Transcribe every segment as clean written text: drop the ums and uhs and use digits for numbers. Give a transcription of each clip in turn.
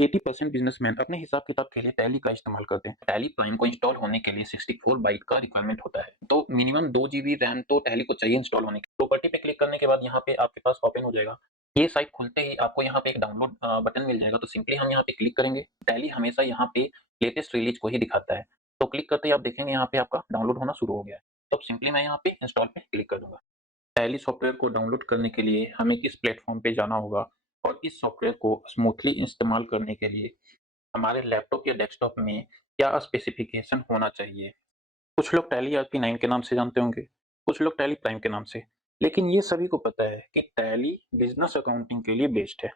80% businessman अपने हिसाब किताब के लिए टैली का इस्तेमाल करते हैं। टैली प्राइम को इंस्टॉल होने के लिए 64 बाइट का रिक्वायरमेंट होता है, तो मिनिमम 2 जीबी रैम तो टैली को चाहिए इंस्टॉल होने के लिए। प्रॉपर्टी पे क्लिक करने के बाद यहाँ पे आपके पास ओपन हो जाएगा। ये साइट खुलते ही आपको यहाँ पे एक डाउनलोड बटन मिल जाएगा, तो सिंपली हम यहाँ पे क्लिक करेंगे। टैली हमेशा यहाँ पे लेटेस्ट रिलीज को ही दिखाता है, तो क्लिक करते ही आप देखेंगे यहाँ पे आपका डाउनलोड होना शुरू हो गया है। तो सिंपली मैं यहाँ पे इंस्टॉल पे क्लिक कर दूंगा। टैली सॉफ्टवेयर को डाउनलोड करने के लिए हमें किस प्लेटफॉर्म पे जाना होगा और इस सॉफ्टवेयर को स्मूथली इस्तेमाल करने के लिए हमारे लैपटॉप या डेस्कटॉप में क्या स्पेसिफिकेशन होना चाहिए। कुछ लोग टैली RP9 के नाम से जानते होंगे, कुछ लोग टैली प्राइम के नाम से, लेकिन ये सभी को पता है कि टैली बिजनेस अकाउंटिंग के लिए बेस्ट है।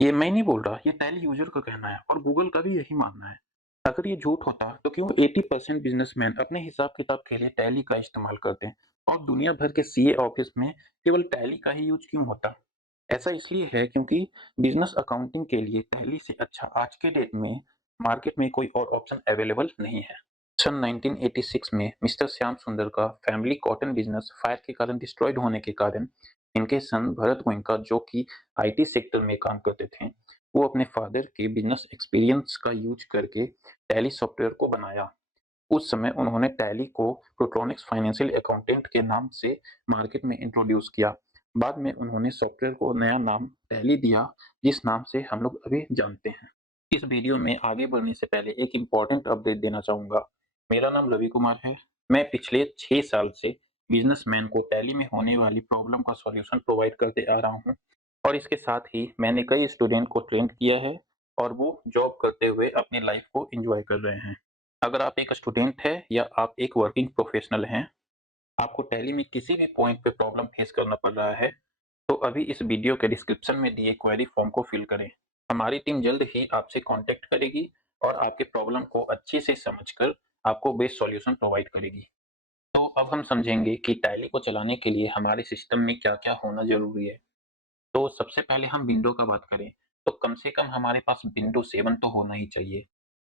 ये मैं नहीं बोल रहा, ये टैली यूजर का कहना है और गूगल का भी यही मानना है। अगर ये झूठ होता तो क्यों 80% बिजनेसमैन अपने हिसाब किताब के लिए टैली का इस्तेमाल करते हैं और दुनिया भर के सीए ऑफिस में केवल टैली का ही यूज क्यों होता? ऐसा इसलिए है क्योंकि बिजनेस अकाउंटिंग के लिए टैली से अच्छा आज के डेट में मार्केट में कोई और ऑप्शन अवेलेबल नहीं है। सन 1986 में मिस्टर श्याम सुंदर का फैमिली कॉटन बिजनेस फायर के कारण डिस्ट्रॉयड होने के कारण इनके सन भरत गोयनका, जो कि आईटी सेक्टर में काम करते थे, वो अपने फादर के बिजनेस एक्सपीरियंस का यूज करके टैली सॉफ्टवेयर को बनाया। उस समय उन्होंने टैली को प्रोट्रॉनिक्स फाइनेंशियल अकाउंटेंट के नाम से मार्केट में इंट्रोड्यूस किया। बाद में उन्होंने सॉफ्टवेयर को नया नाम टैली दिया, जिस नाम से हम लोग अभी जानते हैं। इस वीडियो में आगे बढ़ने से पहले एक इम्पॉर्टेंट अपडेट देना चाहूँगा। मेरा नाम रवि कुमार है। मैं पिछले 6 साल से बिजनेसमैन को टैली में होने वाली प्रॉब्लम का सॉल्यूशन प्रोवाइड करते आ रहा हूँ और इसके साथ ही मैंने कई स्टूडेंट को ट्रेन किया है और वो जॉब करते हुए अपनी लाइफ को एंजॉय कर रहे हैं। अगर आप एक स्टूडेंट हैं या आप एक वर्किंग प्रोफेशनल हैं, आपको टैली में किसी भी पॉइंट पे प्रॉब्लम फेस करना पड़ रहा है, तो अभी इस वीडियो के डिस्क्रिप्शन में दिए क्वेरी फॉर्म को फिल करें। हमारी टीम जल्द ही आपसे कांटेक्ट करेगी और आपके प्रॉब्लम को अच्छे से समझकर आपको बेस्ट सॉल्यूशन प्रोवाइड करेगी। तो अब हम समझेंगे कि टैली को चलाने के लिए हमारे सिस्टम में क्या-क्या होना ज़रूरी है। तो सबसे पहले हम विंडो का बात करें, तो कम से कम हमारे पास विंडो 7 तो होना ही चाहिए,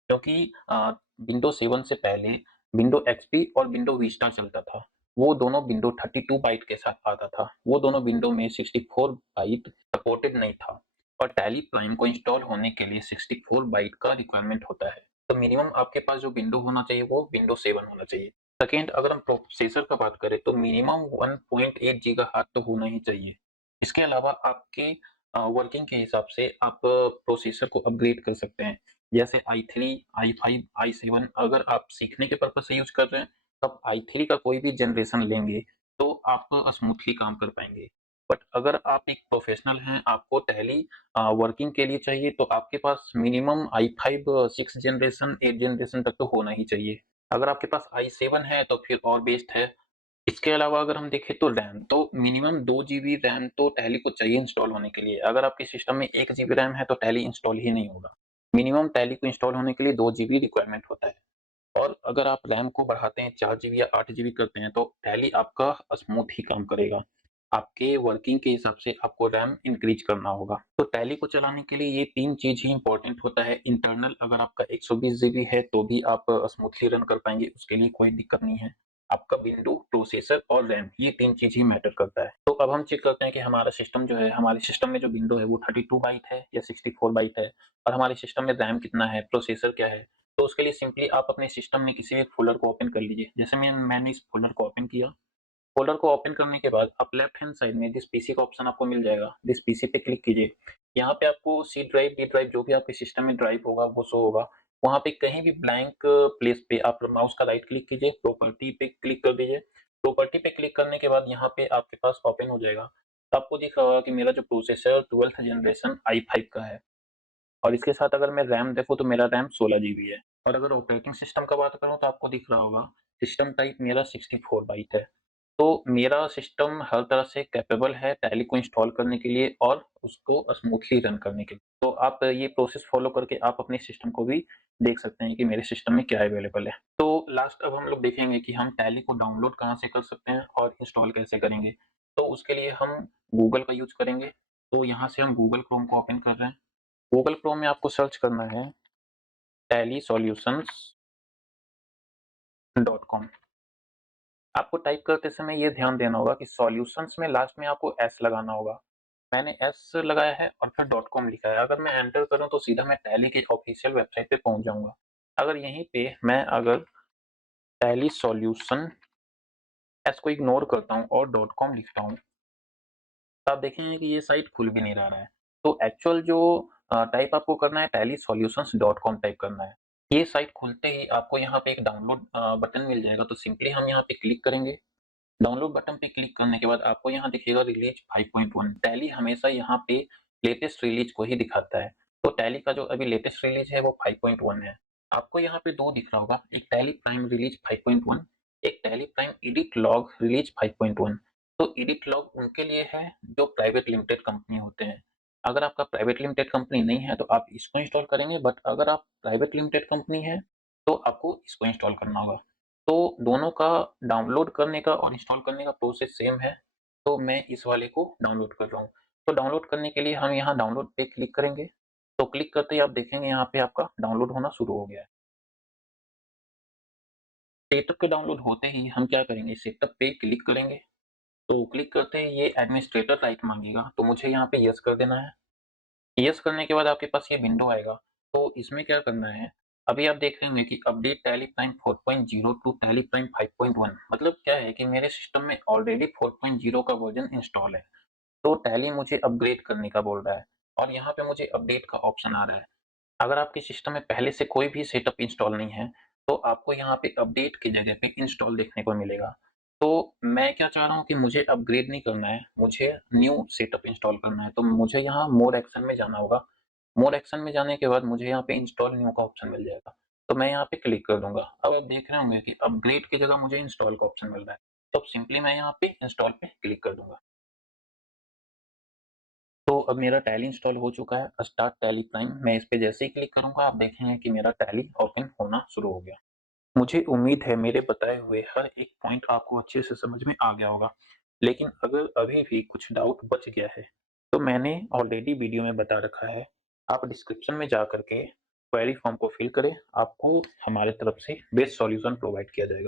क्योंकि विंडो 7 से पहले विंडो एक्सपी और विंडो विस्टा चलता था। वो दोनों विंडो 32 बाइट के साथ आता था। वो दोनों विंडो में 64 बाइट सपोर्टेड नहीं था और टैली प्राइम को इंस्टॉल होने के लिए 64 बाइट का रिक्वायरमेंट होता है। तो मिनिमम आपके पास जो विंडो होना चाहिए वो विंडो 7 होना चाहिए। सेकेंड, अगर हम प्रोसेसर का बात करें तो मिनिमम 1.8 गीगाहर्ट्ज़ तो होना ही चाहिए। इसके अलावा आपके वर्किंग के हिसाब से आप प्रोसेसर को अपग्रेड कर सकते हैं। जैसे i3, i5, i7 अगर आप सीखने के पर्पज से यूज कर रहे हैं, तब i3 का कोई भी जनरेशन लेंगे तो आप स्मूथली काम कर पाएंगे। बट अगर आप एक प्रोफेशनल हैं, आपको टैली वर्किंग के लिए चाहिए, तो आपके पास मिनिमम i5 6 जनरेशन 8 जनरेशन तक तो होना ही चाहिए। अगर आपके पास i7 है तो फिर और बेस्ट है। इसके अलावा अगर हम देखें तो रैम, तो मिनिमम 2 जीबी रैम तो टैली को चाहिए इंस्टॉल होने के लिए। अगर आपके सिस्टम में 1 जीबी रैम है तो टैली इंस्टॉल ही नहीं होगा। मिनिमम टैली को इंस्टॉल होने के लिए 2 जीबी रिक्वायरमेंट होता है और अगर आप रैम को बढ़ाते हैं 4 जीबी या 8 जीबी करते हैं तो टैली आपका स्मूथ ही काम करेगा। आपके वर्किंग के हिसाब से आपको रैम इंक्रीज करना होगा। तो टैली को चलाने के लिए ये 3 चीज़ ही इंपॉर्टेंट होता है। इंटरनल अगर आपका 120 जीबी है तो भी आप स्मूथली रन कर पाएँगे, उसके लिए कोई दिक्कत नहीं है। आपका विंडो, प्रोसेसर और रैम, ये 3 चीज़ ही मैटर करता है। तो अब हम चेक करते हैं कि हमारा सिस्टम जो है, हमारे सिस्टम में जो विंडो है वो 32 बाइट है या 64 बाइट है और हमारे सिस्टम में रैम कितना है, प्रोसेसर क्या है। तो उसके लिए सिंपली आप अपने सिस्टम में किसी भी फ़ोल्डर को ओपन कर लीजिए। जैसे मैंने इस फ़ोल्डर को ओपन किया। फ़ोल्डर को ओपन करने के बाद आप लेफ्ट हैंड साइड में दिस पीसी का ऑप्शन आपको मिल जाएगा। दिस पीसी पे क्लिक कीजिए। यहाँ पे आपको सी ड्राइव, डी ड्राइव जो भी आपके सिस्टम में ड्राइव होगा वो शो होगा। वहाँ पे कहीं भी ब्लैंक प्लेस पे आप माउस का राइट क्लिक कीजिए, प्रॉपर्टी पे क्लिक कर दीजिए। प्रॉपर्टी पे क्लिक करने के बाद यहाँ पे आपके पास ओपन हो जाएगा। तो आपको दिख रहा होगा कि मेरा जो प्रोसेसर 12th जनरेशन i5 का है और इसके साथ अगर मैं रैम देखूँ तो मेरा रैम 16 जीबी है और अगर ऑपरेटिंग सिस्टम का बात करूँ तो आपको दिख रहा होगा सिस्टम टाइप मेरा 64 बाइट है। तो मेरा सिस्टम हर तरह से कैपेबल है टैली को इंस्टॉल करने के लिए और उसको स्मूथली रन करने के लिए। तो आप ये प्रोसेस फॉलो करके आप अपने सिस्टम को भी देख सकते हैं कि मेरे सिस्टम में क्या अवेलेबल है। तो लास्ट अब हम लोग देखेंगे कि हम टैली को डाउनलोड कहाँ से कर सकते हैं और इंस्टॉल कैसे करेंगे। तो उसके लिए हम गूगल का यूज करेंगे। तो यहाँ से हम गूगल क्रोम को ओपन कर रहे हैं। गूगल क्रोम में आपको सर्च करना है tallysolutions.com। आपको टाइप करते समय ये ध्यान देना होगा कि सॉल्यूशंस में लास्ट में आपको एस लगाना होगा। मैंने एस लगाया है और फिर डॉट कॉम लिखा है। अगर मैं एंटर करूँ तो सीधा मैं टैली की ऑफिशियल वेबसाइट पे पहुँच जाऊँगा। अगर यहीं पे मैं अगर टैली सॉल्यूशन एस को इग्नोर करता हूँ और डॉट कॉम लिखता हूँ, तो आप देखेंगे कि ये साइट खुल भी नहीं रहा है। तो एक्चुअल जो टाइप आपको करना है tally solutions dot com type करना है। ये साइट खुलते ही आपको यहाँ पे एक डाउनलोड बटन मिल जाएगा, तो सिंपली हम यहाँ पे क्लिक करेंगे। डाउनलोड बटन पे क्लिक करने के बाद आपको यहाँ दिखेगा रिलीज 5.1। टैली हमेशा यहाँ पे लेटेस्ट रिलीज को ही दिखाता है। तो टैली का जो अभी लेटेस्ट रिलीज है वो 5.1 है। आपको यहाँ पे दो दिख रहा होगा, एक टैली प्राइम रिलीज 5.1, एक tally prime edit log release 5.1। तो एडिट लॉग उनके लिए है जो प्राइवेट लिमिटेड कंपनी होते हैं। अगर आपका प्राइवेट लिमिटेड कंपनी नहीं है तो आप इसको इंस्टॉल करेंगे, बट अगर आप प्राइवेट लिमिटेड कंपनी है तो आपको इसको इंस्टॉल करना होगा। तो दोनों का डाउनलोड करने का और इंस्टॉल करने का प्रोसेस सेम है। तो मैं इस वाले को डाउनलोड कर रहा हूँ। तो डाउनलोड करने के लिए हम यहाँ डाउनलोड पे क्लिक करेंगे। तो क्लिक करते ही आप देखेंगे यहाँ पे आपका डाउनलोड होना शुरू हो गया है। सेटअप के डाउनलोड होते ही हम क्या करेंगे, सेटअप पे क्लिक करेंगे। तो क्लिक करते ही ये एडमिनिस्ट्रेटर राइट मांगेगा, तो मुझे यहाँ पे यस कर देना है। यस करने के बाद आपके पास ये विंडो आएगा। तो इसमें क्या करना है, अभी आप देख रहे होंगे कि update Tally Prime 4.0 to Tally Prime 5.1। मतलब क्या है कि मेरे सिस्टम में ऑलरेडी 4.0 का वर्जन इंस्टॉल है। तो टैली मुझे अपग्रेड करने का बोल रहा है और यहाँ पे मुझे अपडेट का ऑप्शन आ रहा है। अगर आपके सिस्टम में पहले से कोई भी सेटअप इंस्टॉल नहीं है तो आपको यहाँ पे अपडेट की जगह पे इंस्टॉल देखने को मिलेगा। तो मैं क्या चाह रहा हूँ कि मुझे अपग्रेड नहीं करना है, मुझे न्यू सेटअप इंस्टॉल करना है। तो मुझे यहाँ मोर एक्शन में जाना होगा। मोर एक्शन में जाने के बाद मुझे यहाँ पे इंस्टॉल न्यू का ऑप्शन मिल जाएगा। तो मैं यहाँ पे क्लिक कर दूंगा। अब आप देख रहे होंगे कि अपग्रेड की जगह मुझे इंस्टॉल का ऑप्शन मिल रहा है। तो अब सिंपली मैं यहाँ पे इंस्टॉल पे क्लिक कर दूंगा। तो अब मेरा टैली इंस्टॉल हो चुका है, स्टार्ट टैली प्राइम। मैं इस पे जैसे ही क्लिक करूंगा आप देखेंगे कि मेरा टैली ओपन होना शुरू हो गया। मुझे उम्मीद है मेरे बताए हुए हर एक पॉइंट आपको अच्छे से समझ में आ गया होगा। लेकिन अगर अभी भी कुछ डाउट बच गया है तो मैंने ऑलरेडी वीडियो में बता रखा है। आप डिस्क्रिप्शन में जा करके क्वेरी फॉर्म को फिल करें, आपको हमारे तरफ से बेस्ट सॉल्यूशन प्रोवाइड किया जाएगा।